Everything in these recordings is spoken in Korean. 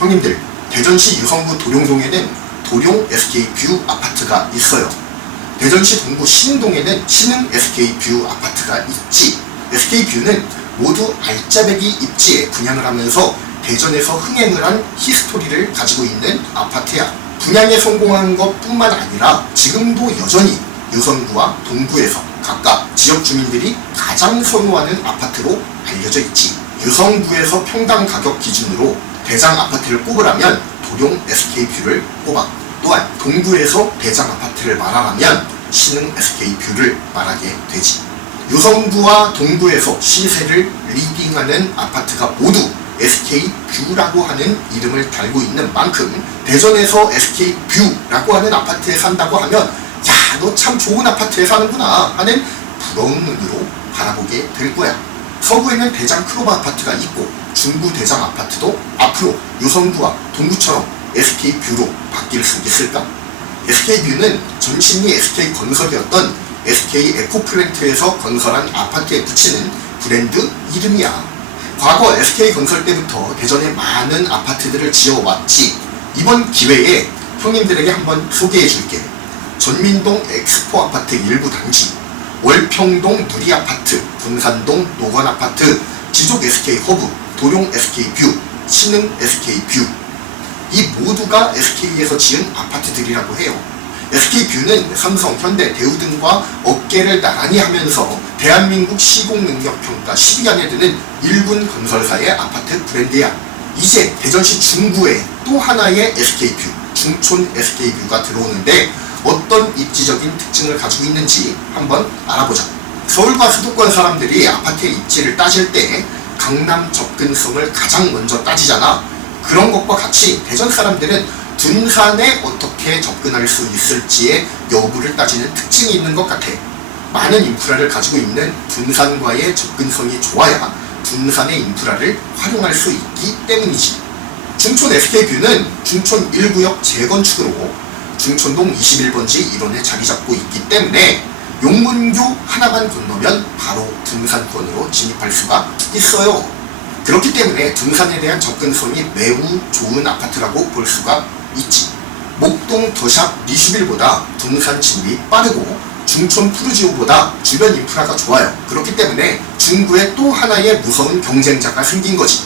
형님들, 대전시 유성구 도룡동에는 도룡 SK뷰 아파트가 있어요. 대전시 동구 신흥동에는 신흥 SK뷰 아파트가 있지. SK뷰는 모두 알짜배기 입지에 분양을 하면서 대전에서 흥행을 한 히스토리를 가지고 있는 아파트야. 분양에 성공한 것뿐만 아니라 지금도 여전히 유성구와 동구에서 각각 지역 주민들이 가장 선호하는 아파트로 알려져 있지. 유성구에서 평당 가격 기준으로 대장 아파트를 꼽으라면 도룡 SK뷰를 꼽아. 또한 동구에서 대장 아파트를 말하라면 신흥 SK뷰를 말하게 되지. 유성구와 동구에서 시세를 리딩하는 아파트가 모두 SK뷰라고 하는 이름을 달고 있는 만큼 대전에서 SK뷰라고 하는 아파트에 산다고 하면 야, 너 참 좋은 아파트에 사는구나 하는 부러운 눈으로 바라보게 될 거야. 서구에는 대장 클로버 아파트가 있고 중구 대장 아파트도 앞으로 유성구와 동구처럼 SK뷰로 바뀔 수 있을까? SK뷰는 전신이 SK건설이었던 SK에코플랜트에서 건설한 아파트에 붙이는 브랜드 이름이야. 과거 SK건설 때부터 대전에 많은 아파트들을 지어왔지. 이번 기회에 형님들에게 한번 소개해줄게. 전민동 엑스포 아파트 일부 단지, 월평동 누리아파트, 분산동 노건아파트, 지족 SK허브, 도룡 SK뷰, 신흥 SK뷰. 이 모두가 SK에서 지은 아파트들이라고 해요. SK뷰는 삼성, 현대, 대우 등과 업계를 나란히 하면서 대한민국 시공능력평가 10위 안에 드는 1군 건설사의 아파트 브랜드야. 이제 대전시 중구에 또 하나의 SK뷰, 중촌 SK뷰가 들어오는데 어떤 입지적인 특징을 가지고 있는지 한번 알아보자. 서울과 수도권 사람들이 아파트의 입지를 따질 때 강남 접근성을 가장 먼저 따지잖아. 그런 것과 같이 대전 사람들은 둔산에 어떻게 접근할 수 있을지의 여부를 따지는 특징이 있는 것 같아. 많은 인프라를 가지고 있는 둔산과의 접근성이 좋아야 둔산의 인프라를 활용할 수 있기 때문이지. 중촌 SK뷰는 중촌 1구역 재건축으로 중촌동 21번지 1원에 자리 잡고 있기 때문에 용문교 하나만 건너면 바로 둔산권으로 진입할 수가 있어요. 그렇기 때문에 둔산에 대한 접근성이 매우 좋은 아파트라고 볼 수가 있지. 목동 더샵 리슈빌보다 둔산 진입이 빠르고 중촌 푸르지오보다 주변 인프라가 좋아요. 그렇기 때문에 중구에 또 하나의 무서운 경쟁자가 생긴 거지.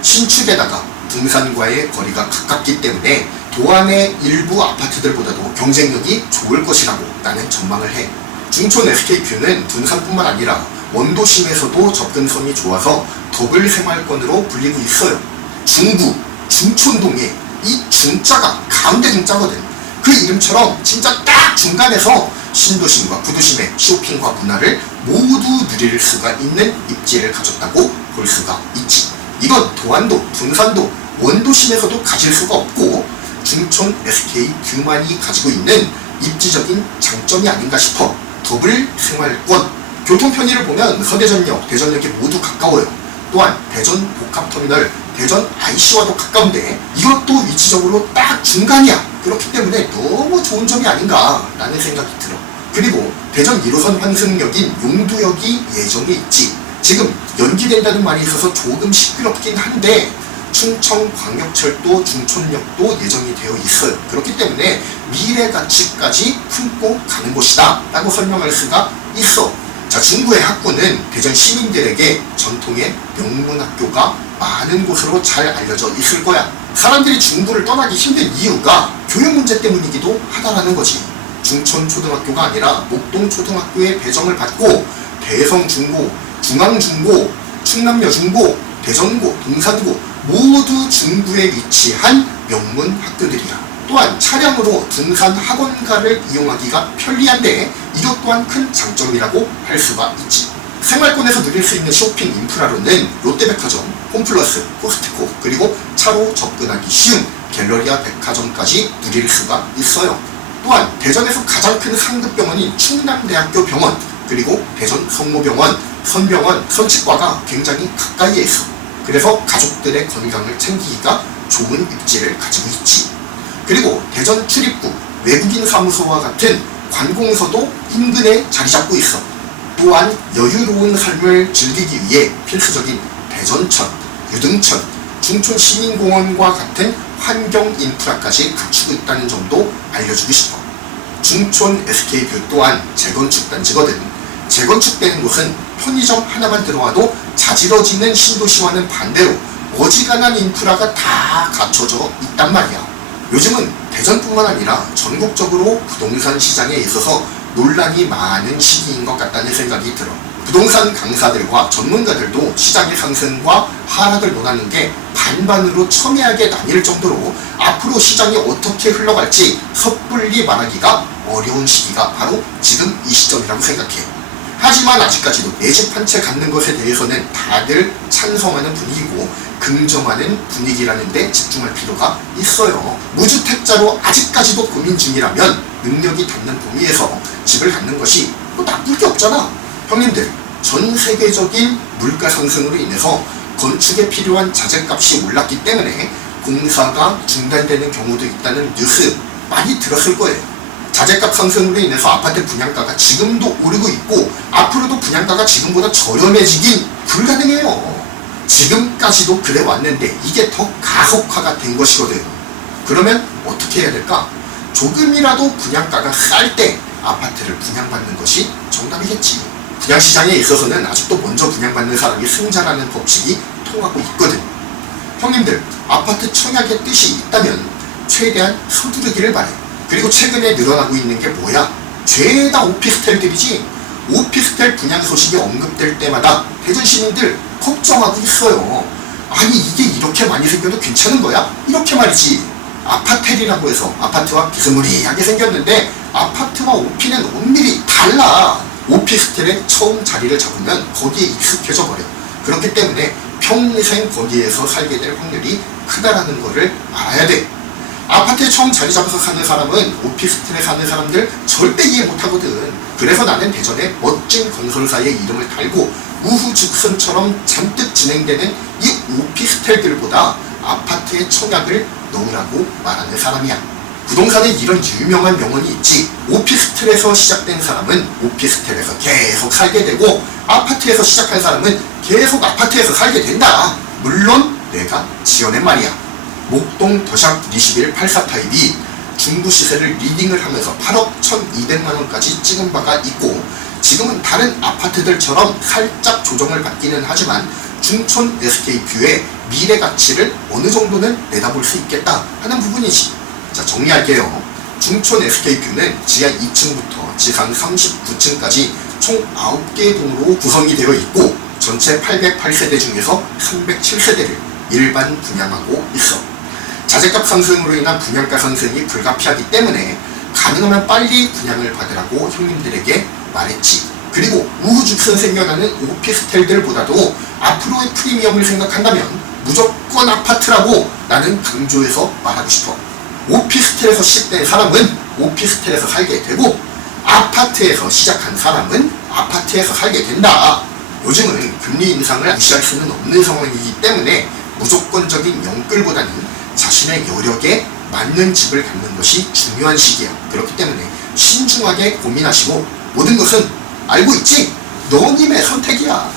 신축에다가 둔산과의 거리가 가깝기 때문에 도안의 일부 아파트들보다도 경쟁력이 좋을 것이라고 나는 전망을 해. 중촌 SK뷰는 둔산뿐만 아니라 원도심에서도 접근성이 좋아서 더블 생활권으로 불리고 있어요. 중구, 중촌동에 이 중자가 가운데 중자거든. 그 이름처럼 진짜 딱 중간에서 신도심과 구도심의 쇼핑과 문화를 모두 누릴 수가 있는 입지를 가졌다고 볼 수가 있지. 이건 도안도, 둔산도, 원도심에서도 가질 수가 없고 중촌 SK뷰만이 가지고 있는 입지적인 장점이 아닌가 싶어. 더블 생활권. 교통 편의를 보면 서대전역, 대전역이 모두 가까워요. 또한 대전 복합터미널, 대전 IC와도 가까운데 이것도 위치적으로 딱 중간이야. 그렇기 때문에 너무 좋은 점이 아닌가 라는 생각이 들어. 그리고 대전 1호선 환승역인 용두역이 예정에 있지. 지금 연기된다는 말이 있어서 조금 시끄럽긴 한데 충청광역철도 중촌역도 예정이 되어 있어요. 그렇기 때문에 미래 가치까지 품고 가는 곳이다 라고 설명할 수가 있어. 자, 중구의 학구는 대전 시민들에게 전통의 명문학교가 많은 곳으로 잘 알려져 있을 거야. 사람들이 중구를 떠나기 힘든 이유가 교육 문제 때문이기도 하다라는 거지. 중천초등학교가 아니라 목동초등학교에 배정을 받고 대성중고, 중앙중고, 충남여중고, 대전고, 동산고 모두 중구에 위치한 명문 학교들이야. 또한 차량으로 둔산 학원가를 이용하기가 편리한데 이것 또한 큰 장점이라고 할 수가 있지. 생활권에서 누릴 수 있는 쇼핑 인프라로는 롯데백화점, 홈플러스, 코스트코 그리고 차로 접근하기 쉬운 갤러리아 백화점까지 누릴 수가 있어요. 또한 대전에서 가장 큰 상급병원인 충남대학교 병원 그리고 대전 성모병원, 선병원, 선치과가 굉장히 가까이에 있어. 그래서 가족들의 건강을 챙기기가 좋은 입지를 가지고 있지. 그리고 대전 출입구, 외국인 사무소와 같은 관공서도 인근에 자리 잡고 있어. 또한 여유로운 삶을 즐기기 위해 필수적인 대전천, 유등천, 중촌시민공원과 같은 환경 인프라까지 갖추고 있다는 점도 알려주고 싶어. 중촌 SK뷰 또한 재건축 단지거든. 재건축되는 곳은 편의점 하나만 들어와도 자지러지는 신도시와는 반대로 어지간한 인프라가 다 갖춰져 있단 말이야. 요즘은 대전뿐만 아니라 전국적으로 부동산 시장에 있어서 논란이 많은 시기인 것 같다는 생각이 들어. 부동산 강사들과 전문가들도 시장의 상승과 하락을 논하는 게 반반으로 첨예하게 나뉠 정도로 앞으로 시장이 어떻게 흘러갈지 섣불리 말하기가 어려운 시기가 바로 지금 이 시점이라고 생각해. 하지만 아직까지도 내 집 한 채 갖는 것에 대해서는 다들 찬성하는 분위기고 긍정하는 분위기라는 데 집중할 필요가 있어요. 무주택자로 아직까지도 고민 중이라면 능력이 닿는 범위에서 집을 갖는 것이 뭐 나쁠 게 없잖아. 형님들, 전 세계적인 물가 상승으로 인해서 건축에 필요한 자재값이 올랐기 때문에 공사가 중단되는 경우도 있다는 뉴스 많이 들었을 거예요. 자재값 상승으로 인해서 아파트 분양가가 지금도 오르고 있고 앞으로도 분양가가 지금보다 저렴해지긴 불가능해요. 지금까지도 그래 왔는데 이게 더 가속화가 된 것이거든. 그러면 어떻게 해야 될까? 조금이라도 분양가가 쌀 때 아파트를 분양받는 것이 정답이겠지. 분양시장에 있어서는 아직도 먼저 분양받는 사람이 승자라는 법칙이 통하고 있거든. 형님들, 아파트 청약의 뜻이 있다면 최대한 서두르기를 바래. 그리고 최근에 늘어나고 있는 게 뭐야? 죄다 오피스텔들이지. 오피스텔 분양 소식이 언급될 때마다 대전 시민들 걱정하고 있어요. 아니 이게 이렇게 많이 생겨도 괜찮은 거야? 이렇게 말이지. 아파텔이라고 해서 아파트와 비스무리하게 생겼는데 아파트와 오피는 엄밀히 달라. 오피스텔에 처음 자리를 잡으면 거기에 익숙해져 버려. 그렇기 때문에 평생 거기에서 살게 될 확률이 크다라는 거를 알아야 돼. 아파트에 처음 자리 잡아서 사는 사람은 오피스텔에 사는 사람들 절대 이해 못하거든. 그래서 나는 대전에 멋진 건설사의 이름을 달고 우후죽순처럼 잔뜩 진행되는 이 오피스텔들보다 아파트에 청약을 넣으라고 말하는 사람이야. 부동산에 이런 유명한 명언이 있지. 오피스텔에서 시작된 사람은 오피스텔에서 계속 살게 되고 아파트에서 시작한 사람은 계속 아파트에서 살게 된다. 물론 내가 지어낸 말이야. 목동 더샵 21 84 타입이 중부 시세를 리딩을 하면서 8억 1200만원까지 찍은 바가 있고 지금은 다른 아파트들처럼 살짝 조정을 받기는 하지만 중촌 SK뷰의 미래 가치를 어느 정도는 내다볼 수 있겠다 하는 부분이지. 자, 정리할게요. 중촌 SK뷰는 지하 2층부터 지상 39층까지 총 9개의 동으로 구성이 되어 있고 전체 808세대 중에서 307세대를 일반 분양하고 있어. 자재값 상승으로 인한 분양가 상승이 불가피하기 때문에 가능하면 빨리 분양을 받으라고 형님들에게 말했지. 그리고 우후죽순 생겨나는 오피스텔들보다도 앞으로의 프리미엄을 생각한다면 무조건 아파트라고 나는 강조해서 말하고 싶어. 오피스텔에서 시작된 사람은 오피스텔에서 살게 되고 아파트에서 시작한 사람은 아파트에서 살게 된다. 요즘은 금리 인상을 무시할 수는 없는 상황이기 때문에 무조건적인 영끌보다는 자신의 여력에 맞는 집을 갖는 것이 중요한 시기야. 그렇기 때문에 신중하게 고민하시고 모든 것은 알고 있지? 너님의 선택이야.